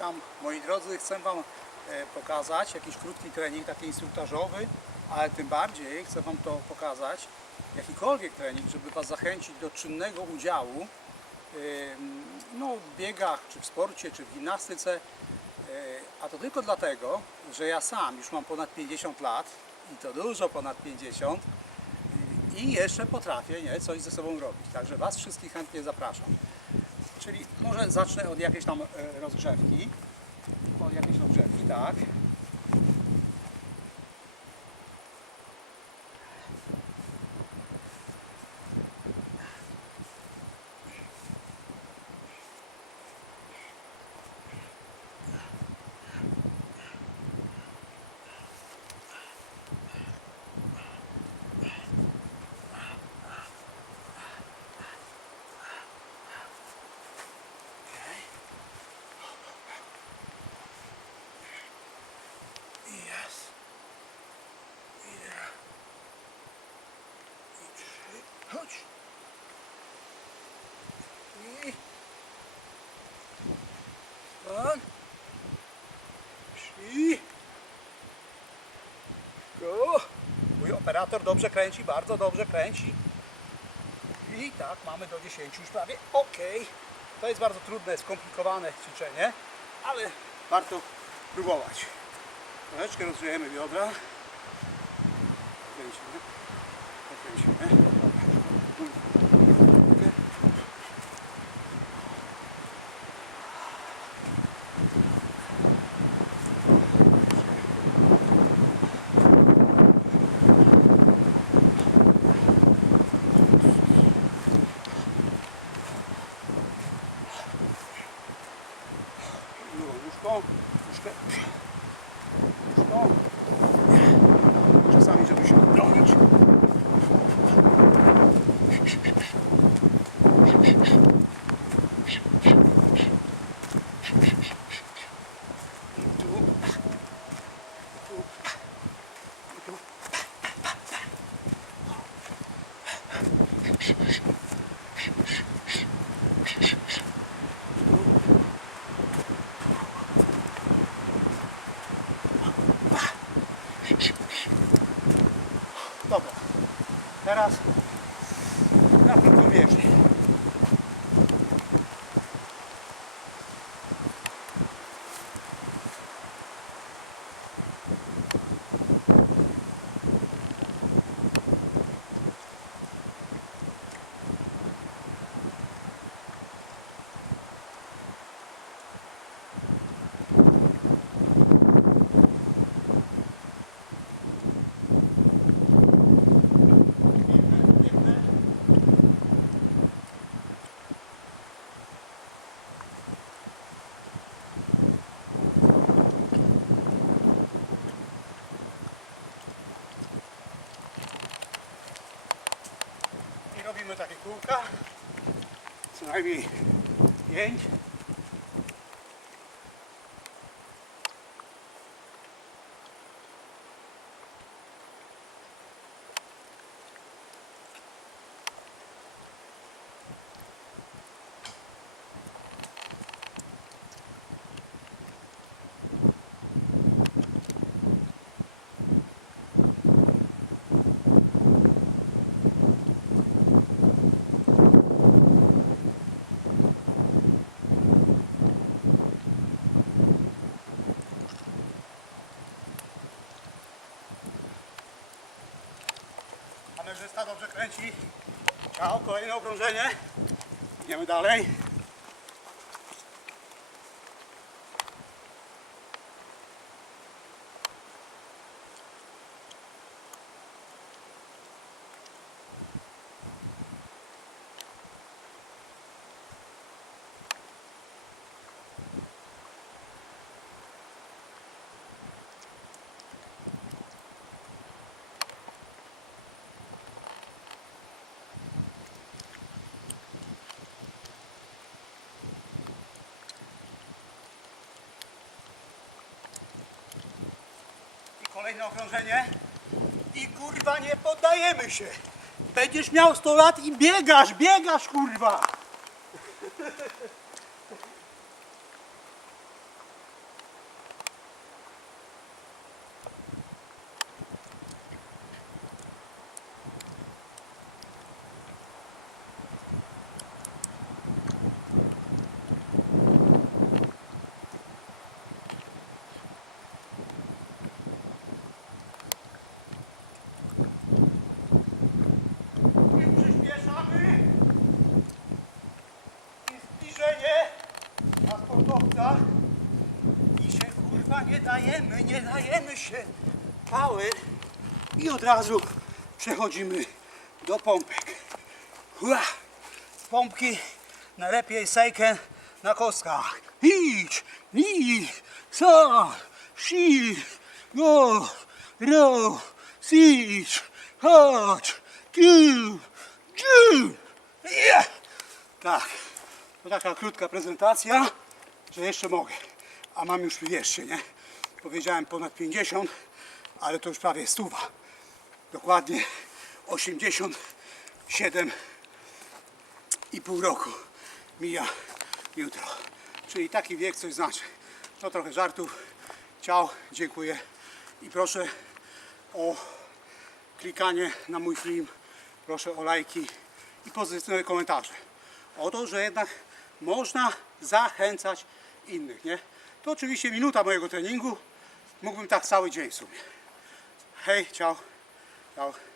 Witam moi drodzy, chcę Wam e, pokazać jakiś krótki trening, taki instruktażowy, ale tym bardziej chcę Wam to pokazać, jakikolwiek trening, żeby Was zachęcić do czynnego udziału em, no, w biegach, czy w sporcie, czy w gimnastyce. E, A to tylko dlatego, że ja sam już mam ponad 50 lat i to dużo ponad 50 i jeszcze potrafię nie, coś ze sobą robić. Także Was wszystkich chętnie zapraszam. Czyli może zacznę od jakiejś tam e, rozgrzewki. Od jakiejś rozgrzewki, tak. Pan. Trzy. Go. Mój operator dobrze kręci, bardzo dobrze kręci. I tak, mamy do 10 już prawie. Ok. To jest bardzo trudne, skomplikowane ćwiczenie, ale warto próbować. Troszeczkę rozgrzejemy biodra. Kręcimy. Kręcimy. Łóżko, Co najmniej pięć. Kamerzysta dobrze kręci. Ciao, kolejne okrążenie. Idziemy dalej. I kolejne okrążenie. I kurwa nie poddajemy się. Będziesz miał 100 lat i biegasz, biegasz kurwa. Kurwa, nie dajemy, się. Power. I od razu przechodzimy do pompek. Ua. Pompki najlepiej sejkę na kostkach. Idź, idź, co, si, go, ro, sidź, chodź, tu, tu. Ja. Tak, to taka krótka prezentacja, że jeszcze mogę. A mam już, wierzcie, nie? Powiedziałem ponad 50, ale to już prawie stuwa. Dokładnie 87 i pół roku mija jutro. Czyli taki wiek coś znaczy. To trochę żartów. Ciao, dziękuję i proszę o klikanie na mój film. Proszę o lajki i pozytywne komentarze. O to, że jednak można zachęcać innych, nie? To oczywiście minuta mojego treningu. Mógłbym tak cały dzień w sumie. Hej, ciao. ciao.